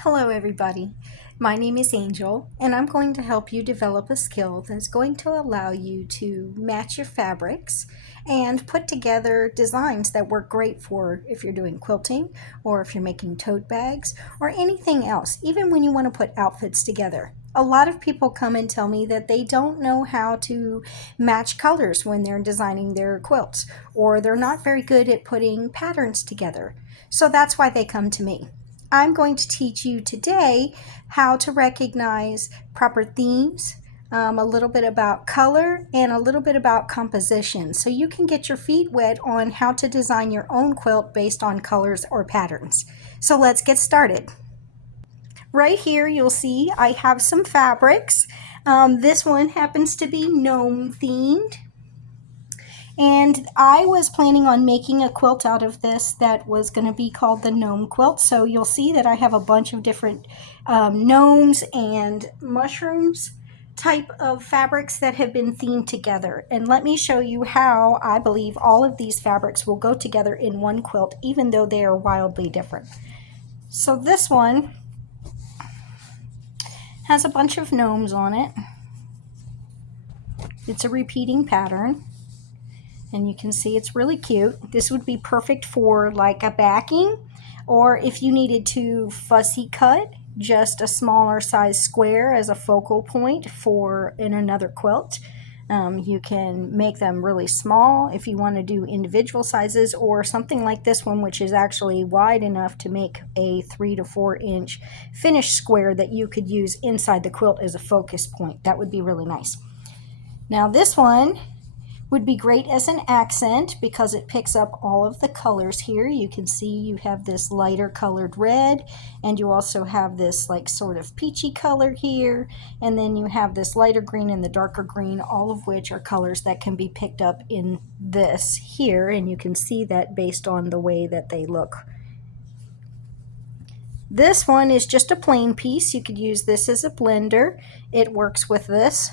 Hello everybody, my name is Angel and I'm going to help you develop a skill that's going to allow you to match your fabrics and put together designs that work great for if you're doing quilting or if you're making tote bags or anything else, even when you want to put outfits together. A lot of people come and tell me that they don't know how to match colors when they're designing their quilts, or they're not very good at putting patterns together. So that's why they come to me. I'm going to teach you today how to recognize proper themes, a little bit about color, and a little bit about composition, so you can get your feet wet on how to design your own quilt based on colors or patterns. So let's get started. Right here you'll see I have some fabrics. This one happens to be gnome themed. And I was planning on making a quilt out of this that was going to be called the gnome quilt. So you'll see that I have a bunch of different gnomes and mushrooms type of fabrics that have been themed together. And let me show you how I believe all of these fabrics will go together in one quilt, even though they are wildly different. So this one has a bunch of gnomes on it. It's a repeating pattern. And you can see it's really cute. This would be perfect for like a backing, or if you needed to fussy cut just a smaller size square as a focal point for in another quilt. You can make them really small if you want to do individual sizes, or something like this one, which is actually wide enough to make a 3 to 4 inch finished square that you could use inside the quilt as a focus point. That would be really nice. Now this one would be great as an accent because it picks up all of the colors here. You can see you have this lighter colored red, and you also have this like sort of peachy color here, and then you have this lighter green and the darker green, all of which are colors that can be picked up in this here, and you can see that based on the way that they look. This one is just a plain piece. You could use this as a blender. It works with this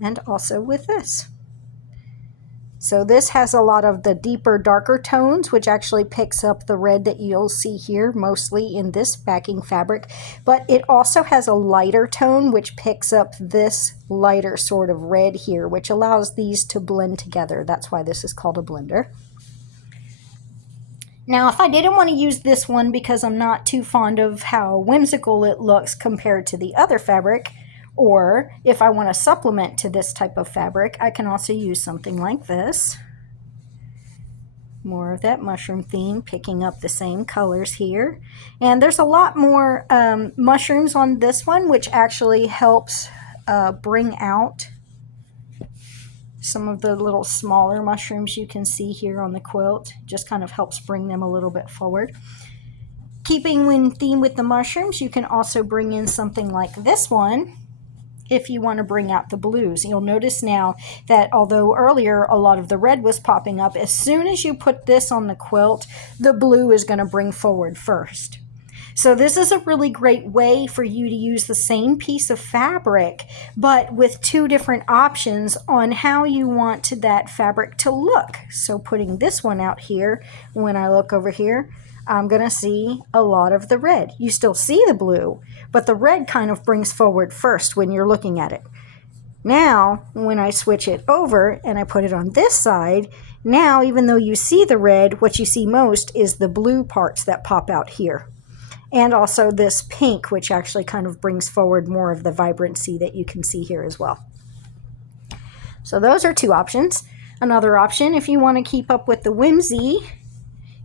and also with this. So this has a lot of the deeper, darker tones, which actually picks up the red that you'll see here, mostly in this backing fabric. But it also has a lighter tone, which picks up this lighter sort of red here, which allows these to blend together. That's why this is called a blender. Now, if I didn't want to use this one because I'm not too fond of how whimsical it looks compared to the other fabric, or if I want to supplement to this type of fabric, I can also use something like this. More of that mushroom theme, picking up the same colors here. And there's a lot more mushrooms on this one, which actually helps bring out some of the little smaller mushrooms you can see here on the quilt. Just kind of helps bring them a little bit forward. Keeping in theme with the mushrooms, you can also bring in something like this one if you want to bring out the blues. You'll notice now that although earlier a lot of the red was popping up, as soon as you put this on the quilt, the blue is going to bring forward first. So this is a really great way for you to use the same piece of fabric, but with two different options on how you want that fabric to look. So putting this one out here, when I look over here, I'm going to see a lot of the red. You still see the blue, but the red kind of brings forward first when you're looking at it. Now, when I switch it over and I put it on this side, now even though you see the red, what you see most is the blue parts that pop out here. And also this pink, which actually kind of brings forward more of the vibrancy that you can see here as well. So those are two options. Another option, if you want to keep up with the whimsy,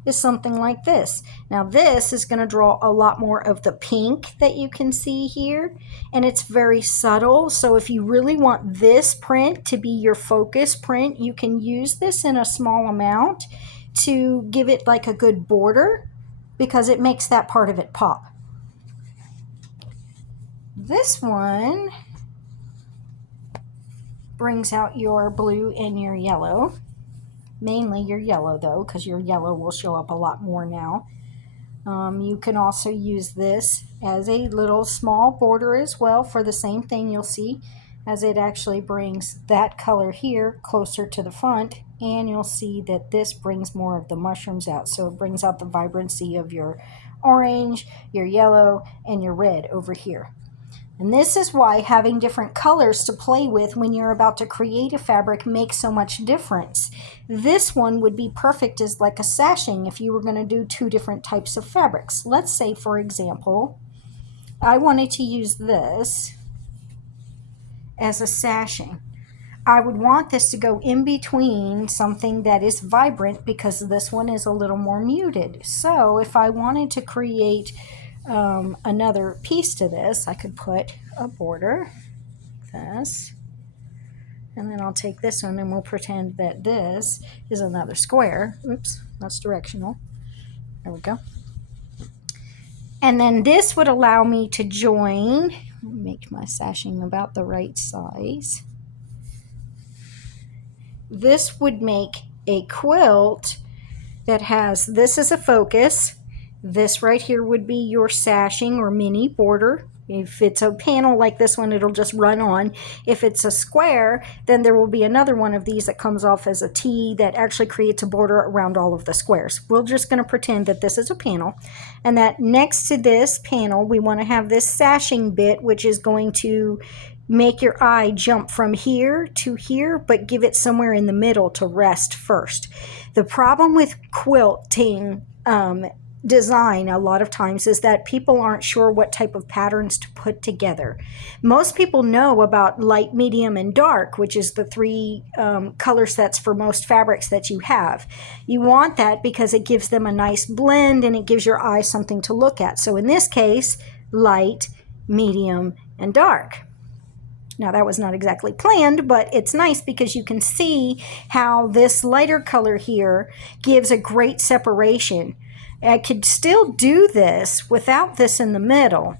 is something like this. Now this is going to draw a lot more of the pink that you can see here, and it's very subtle. So if you really want this print to be your focus print, you can use this in a small amount to give it like a good border, because it makes that part of it pop. This one brings out your blue and your yellow. Mainly your yellow though, because your yellow will show up a lot more now. You can also use this as a little small border as well for the same thing. You'll see as it actually brings that color here closer to the front, and you'll see that this brings more of the mushrooms out. So it brings out the vibrancy of your orange, your yellow, and your red over here. And this is why having different colors to play with when you're about to create a fabric makes so much difference. This one would be perfect as like a sashing if you were going to do two different types of fabrics. Let's say, for example, I wanted to use this as a sashing. I would want this to go in between something that is vibrant because this one is a little more muted. So if I wanted to create another piece to this, I could put a border, this, and then I'll take this one and we'll pretend that this is another square. Oops, that's directional. There we go. And then this would allow me to join, make my sashing about the right size. This would make a quilt that has this as a focus. This right here would be your sashing or mini border. If it's a panel like this one, it'll just run on. If it's a square, then there will be another one of these that comes off as a T that actually creates a border around all of the squares. We're just going to pretend that this is a panel, and that next to this panel, we want to have this sashing bit, which is going to make your eye jump from here to here, but give it somewhere in the middle to rest first. The problem with quilting design a lot of times is that people aren't sure what type of patterns to put together. Most people know about light, medium, and dark, which is the three color sets for most fabrics that you have. You want that because it gives them a nice blend and it gives your eye something to look at. So in this case, light, medium, and dark. Now that was not exactly planned, but it's nice because you can see how this lighter color here gives a great separation. I could still do this without this in the middle,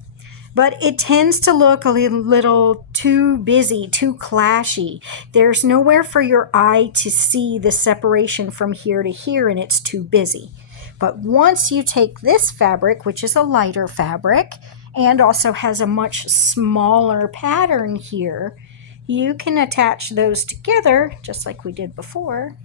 but it tends to look a little too busy, too clashy. There's nowhere for your eye to see the separation from here to here, and it's too busy. But once you take this fabric, which is a lighter fabric, and also has a much smaller pattern here, you can attach those together just like we did before.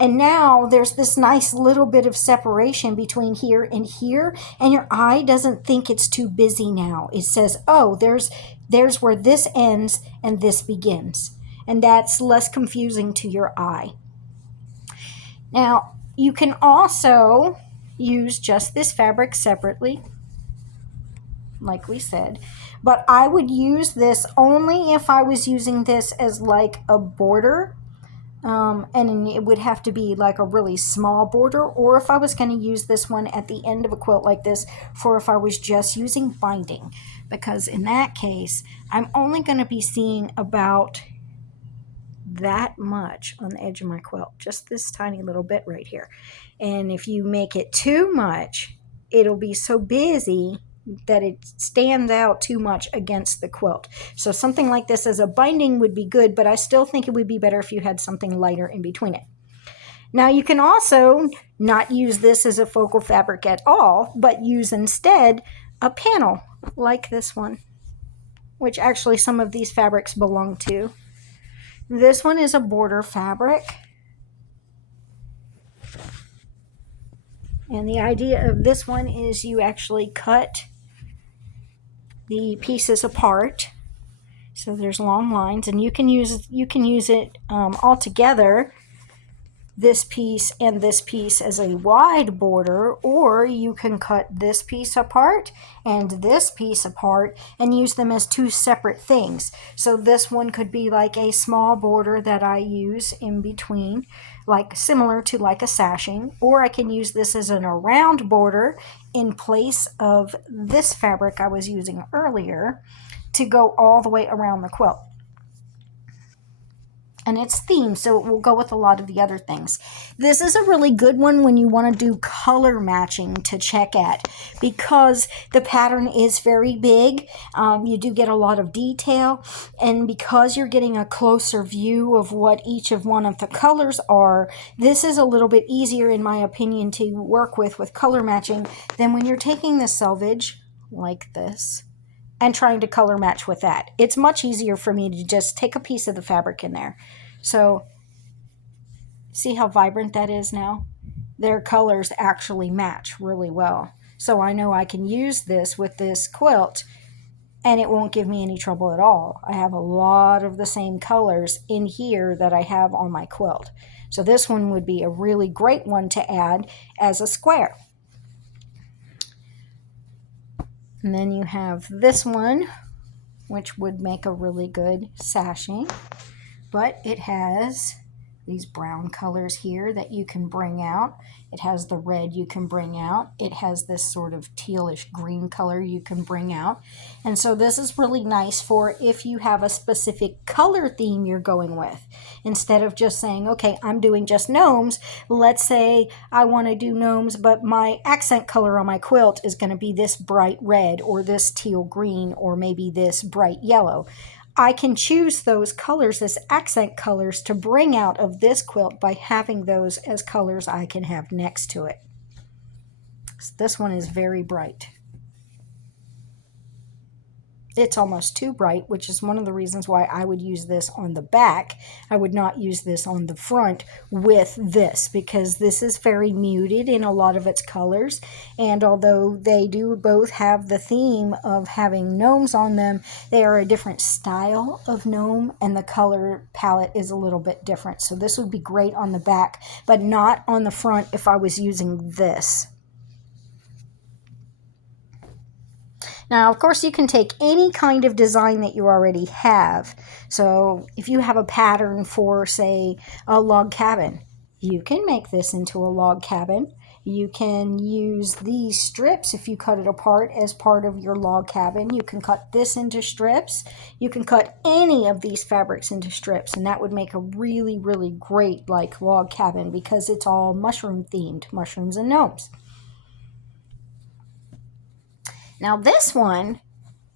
And now there's this nice little bit of separation between here and here, and your eye doesn't think it's too busy now. It says, oh, there's where this ends and this begins. And that's less confusing to your eye. Now, you can also use just this fabric separately, like we said, but I would use this only if I was using this as like a border, and it would have to be like a really small border, or if I was going to use this one at the end of a quilt like this for if I was just using binding, because in that case I'm only going to be seeing about that much on the edge of my quilt, just this tiny little bit right here. And if you make it too much, it'll be so busy that it stands out too much against the quilt. So something like this as a binding would be good, but I still think it would be better if you had something lighter in between it. Now you can also not use this as a focal fabric at all, but use instead a panel like this one, which actually some of these fabrics belong to. This one is a border fabric. And the idea of this one is you actually cut the pieces apart, so there's long lines, and you can use it all together, this piece and this piece, as a wide border, or you can cut this piece apart and this piece apart and use them as two separate things. So this one could be like a small border that I use in between, like similar to like a sashing, or I can use this as an around border in place of this fabric I was using earlier to go all the way around the quilt. And it's themed, so it will go with a lot of the other things. This is a really good one when you want to do color matching to check at, because the pattern is very big. You do get a lot of detail, and because you're getting a closer view of what each of one of the colors are, this is a little bit easier, in my opinion, to work with color matching than when you're taking the selvage like this and trying to color match with that. It's much easier for me to just take a piece of the fabric in there. So see how vibrant that is now? their colors actually match really well. So I know I can use this with this quilt and it won't give me any trouble at all. I have a lot of the same colors in here that I have on my quilt. So this one would be a really great one to add as a square. And then you have this one, which would make a really good sashing, but it has these brown colors here that you can bring out. It has the red you can bring out. It has this sort of tealish green color you can bring out. And so this is really nice for if you have a specific color theme you're going with. Instead of just saying, okay, I'm doing just gnomes, let's say I want to do gnomes, but my accent color on my quilt is going to be this bright red or this teal green or maybe this bright yellow. I can choose those colors as accent colors to bring out of this quilt by having those as colors I can have next to it. So this one is very bright. It's almost too bright, which is one of the reasons why I would use this on the back. I would not use this on the front with this, because this is very muted in a lot of its colors. And although they do both have the theme of having gnomes on them, they are a different style of gnome, and the color palette is a little bit different. So this would be great on the back, but not on the front if I was using this. Now, of course, you can take any kind of design that you already have. So if you have a pattern for, say, a log cabin, you can make this into a log cabin. You can use these strips if you cut it apart as part of your log cabin. You can cut this into strips. You can cut any of these fabrics into strips, and that would make a really, really great like log cabin because it's all mushroom themed, mushrooms and gnomes. Now this one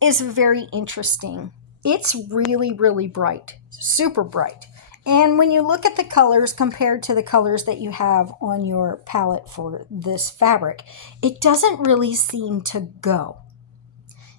is very interesting. It's really, really bright, super bright. And when you look at the colors compared to the colors that you have on your palette for this fabric, it doesn't really seem to go.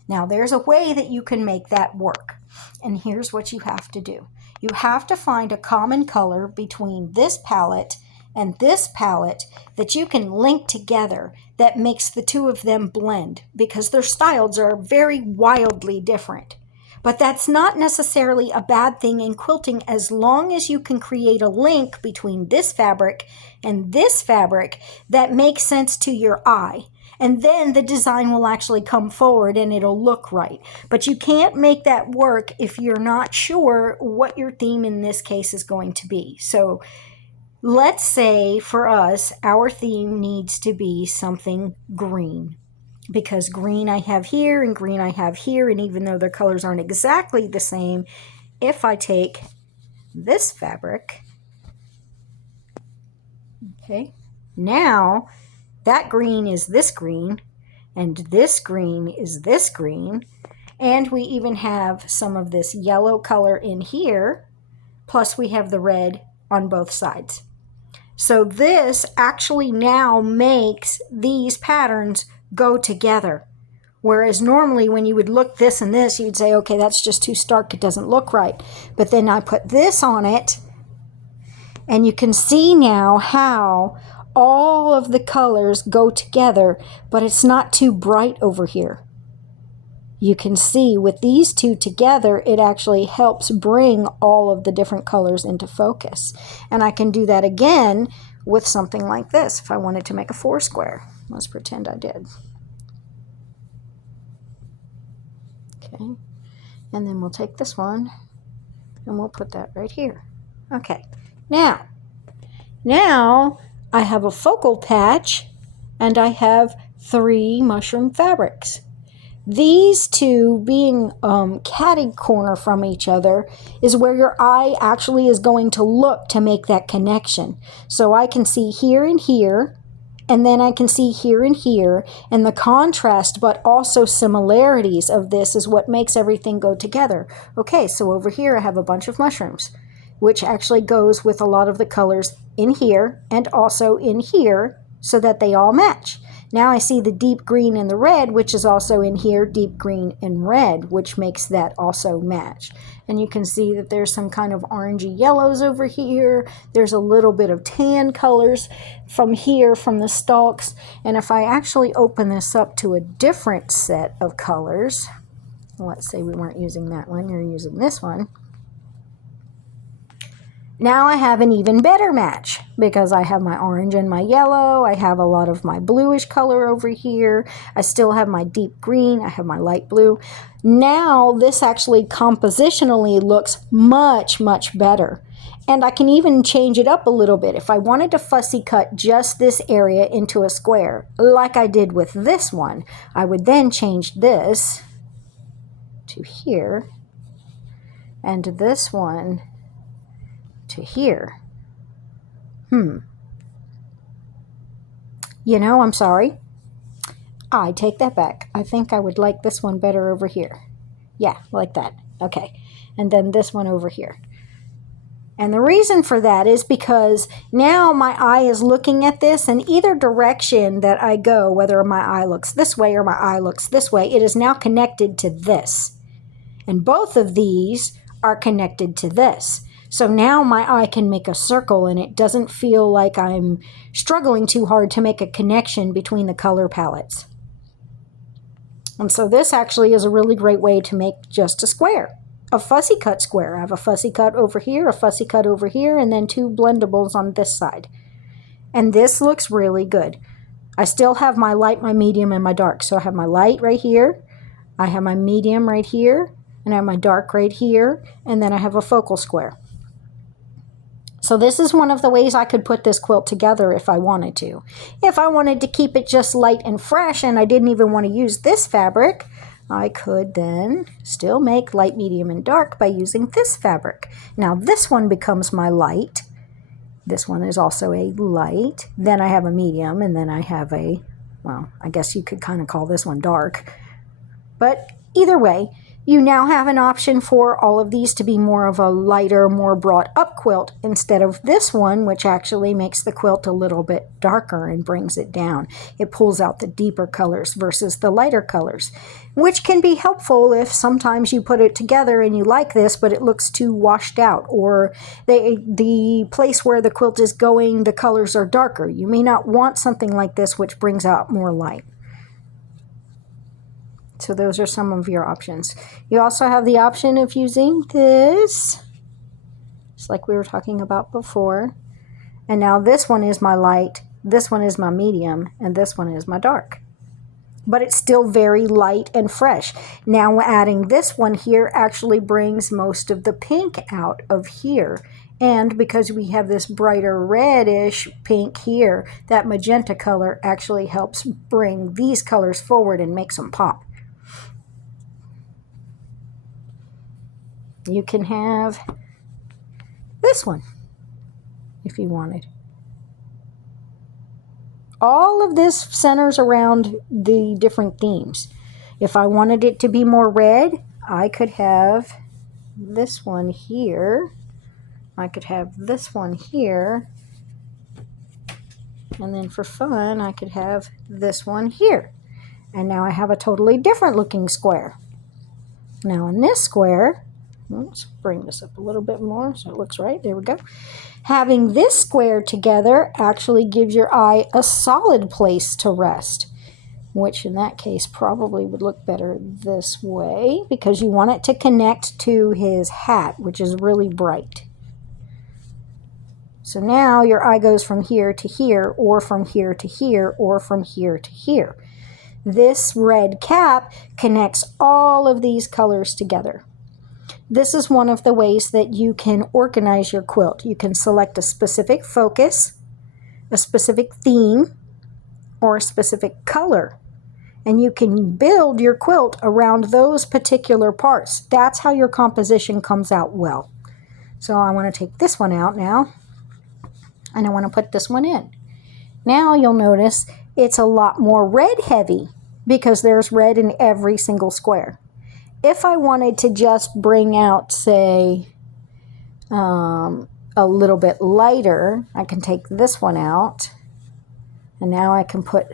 Now there's a way that you can make that work. And here's what you have to do. You have to find a common color between this palette and this palette that you can link together that makes the two of them blend, because their styles are very wildly different. But that's not necessarily a bad thing in quilting as long as you can create a link between this fabric and this fabric that makes sense to your eye. And then the design will actually come forward and it'll look right. But you can't make that work if you're not sure what your theme in this case is going to be. So let's say for us, our theme needs to be something green, because green I have here and green I have here, and even though their colors aren't exactly the same, if I take this fabric, okay, now that green is this green, and this green is this green, and we even have some of this yellow color in here, plus we have the red on both sides. So this actually now makes these patterns go together. Whereas normally when you would look this and this, you'd say, okay, that's just too stark, it doesn't look right. But then I put this on it, and you can see now how all of the colors go together, but it's not too bright over here. You can see with these two together, it actually helps bring all of the different colors into focus. And I can do that again with something like this if I wanted to make a four square. Let's pretend I did. Okay, and then we'll take this one and we'll put that right here. Okay, now I have a focal patch and I have 3 mushroom fabrics. These two being catty corner from each other is where your eye actually is going to look to make that connection. So I can see here and here, and then I can see here and here, and the contrast but also similarities of this is what makes everything go together. Okay, so over here I have a bunch of mushrooms, which actually goes with a lot of the colors in here and also in here so that they all match. Now I see the deep green and the red, which is also in here, deep green and red, which makes that also match. And you can see that there's some kind of orangey yellows over here. There's a little bit of tan colors from here, from the stalks. And if I actually open this up to a different set of colors, let's say we weren't using that one, you're using this one. Now I have an even better match because I have my orange and my yellow. I have a lot of my bluish color over here. I still have my deep green. I have my light blue. Now this actually compositionally looks much, much better. And I can even change it up a little bit. If I wanted to fussy cut just this area into a square, like I did with this one, I would then change this to here and this one to here. You know, I'm sorry. I take that back. I think I would like this one better over here. Yeah, like that. Okay. And then this one over here. And the reason for that is because now my eye is looking at this, and either direction that I go, whether my eye looks this way or my eye looks this way, it is now connected to this. And both of these are connected to this. So now my eye can make a circle, and it doesn't feel like I'm struggling too hard to make a connection between the color palettes. And so this actually is a really great way to make just a square, a fussy cut square. I have a fussy cut over here, a fussy cut over here, and then two blendables on this side. And this looks really good. I still have my light, my medium, and my dark. So I have my light right here, I have my medium right here, and I have my dark right here, and then I have a focal square. So this is one of the ways I could put this quilt together if I wanted to. If I wanted to keep it just light and fresh and I didn't even want to use this fabric, I could then still make light, medium, and dark by using this fabric. Now this one becomes my light. This one is also a light. Then I have a medium, and then I have a, well, I guess you could kind of call this one dark. But either way, you now have an option for all of these to be more of a lighter, more brought up quilt instead of this one, which actually makes the quilt a little bit darker and brings it down. It pulls out the deeper colors versus the lighter colors, which can be helpful if sometimes you put it together and you like this, but it looks too washed out, or the place where the quilt is going, the colors are darker. You may not want something like this, which brings out more light. So those are some of your options. You also have the option of using this, just like we were talking about before. And now this one is my light, this one is my medium, and this one is my dark. But it's still very light and fresh. Now adding this one here actually brings most of the pink out of here. And because we have this brighter reddish pink here, that magenta color actually helps bring these colors forward and makes them pop. You can have this one if you wanted. All of this centers around the different themes. If I wanted it to be more red, I could have this one here. I could have this one here. And then for fun, I could have this one here. And now I have a totally different looking square. Now in this square, let's bring this up a little bit more so it looks right. There we go. Having this square together actually gives your eye a solid place to rest, which in that case probably would look better this way because you want it to connect to his hat, which is really bright. So now your eye goes from here to here, or from here to here, or from here to here. This red cap connects all of these colors together. This is one of the ways that you can organize your quilt. You can select a specific focus, a specific theme, or a specific color. And you can build your quilt around those particular parts. That's how your composition comes out well. So I want to take this one out now, and I want to put this one in. Now you'll notice it's a lot more red heavy because there's red in every single square. If I wanted to just bring out, say, a little bit lighter, I can take this one out, and now I can put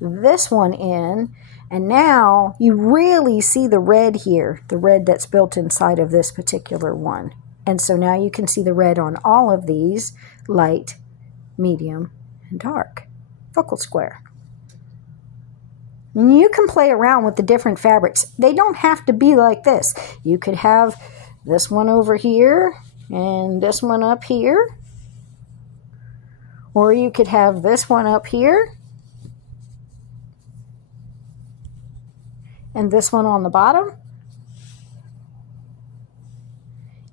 this one in, and now you really see the red here, the red that's built inside of this particular one. And so now you can see the red on all of these, light, medium, and dark. Focal square. And you can play around with the different fabrics. They don't have to be like this. You could have this one over here and this one up here. Or you could have this one up here and this one on the bottom.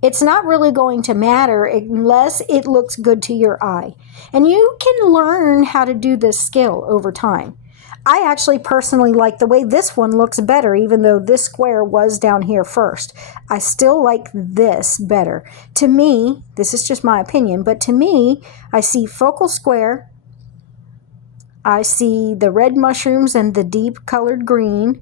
It's not really going to matter unless it looks good to your eye. And you can learn how to do this skill over time. I actually personally like the way this one looks better, even though this square was down here first. I still like this better. To me, this is just my opinion, but to me, I see focal square. I see the red mushrooms and the deep colored green.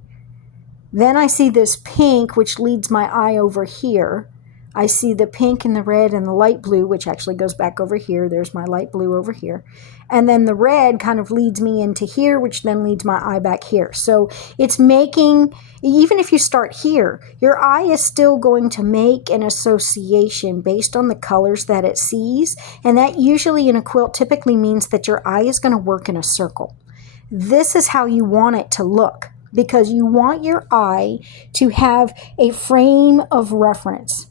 Then I see this pink, which leads my eye over here. I see the pink and the red and the light blue, which actually goes back over here. There's my light blue over here. And then the red kind of leads me into here, which then leads my eye back here. So it's making, even if you start here, your eye is still going to make an association based on the colors that it sees. And that usually in a quilt typically means that your eye is going to work in a circle. This is how you want it to look, because you want your eye to have a frame of reference.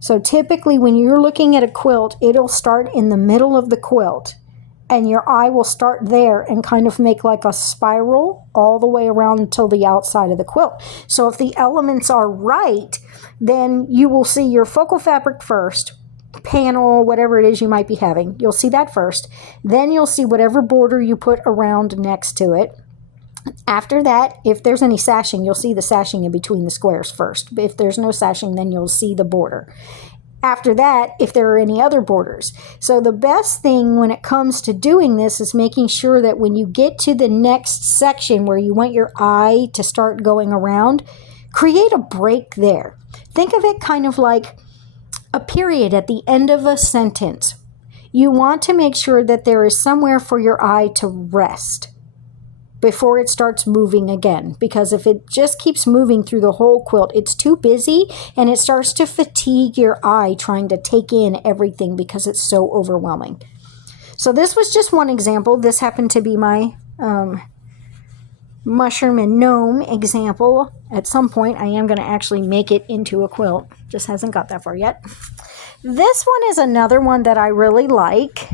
So typically when you're looking at a quilt, it'll start in the middle of the quilt and your eye will start there and kind of make like a spiral all the way around until the outside of the quilt. So if the elements are right, then you will see your focal fabric first, panel, whatever it is you might be having. You'll see that first. Then you'll see whatever border you put around next to it. After that, if there's any sashing, you'll see the sashing in between the squares first. If there's no sashing, then you'll see the border. After that, if there are any other borders. So the best thing when it comes to doing this is making sure that when you get to the next section where you want your eye to start going around, create a break there. Think of it kind of like a period at the end of a sentence. You want to make sure that there is somewhere for your eye to rest before it starts moving again, because if it just keeps moving through the whole quilt, it's too busy and it starts to fatigue your eye trying to take in everything because it's so overwhelming. So this was just one example. This happened to be my mushroom and gnome example. At some point I am going to actually make it into a quilt. Just hasn't got that far yet. This one is another one that I really like.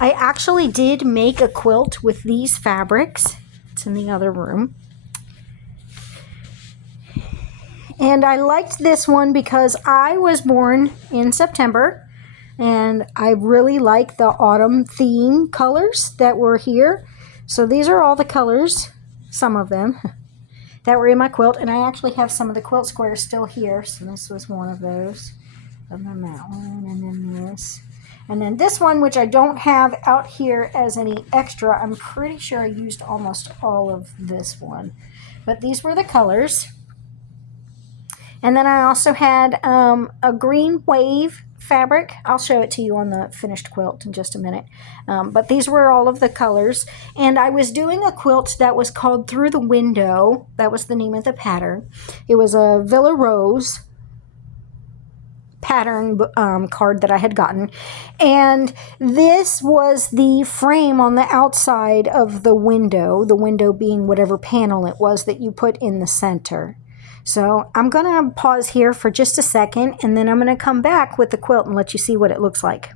I actually did make a quilt with these fabrics. It's in the other room. And I liked this one because I was born in September and I really like the autumn theme colors that were here. So these are all the colors, some of them, that were in my quilt. And I actually have some of the quilt squares still here. So this was one of those. And then that one, and then this. And then this one, which I don't have out here as any extra, I'm pretty sure I used almost all of this one. But these were the colors. And then I also had a green wave fabric. I'll show it to you on the finished quilt in just a minute. But these were all of the colors. And I was doing a quilt that was called Through the Window. That was the name of the pattern. It was a Villa Rose pattern card that I had gotten, and this was the frame on the outside of the window being whatever panel it was that you put in the center. So I'm gonna pause here for just a second and then I'm gonna come back with the quilt and let you see what it looks like.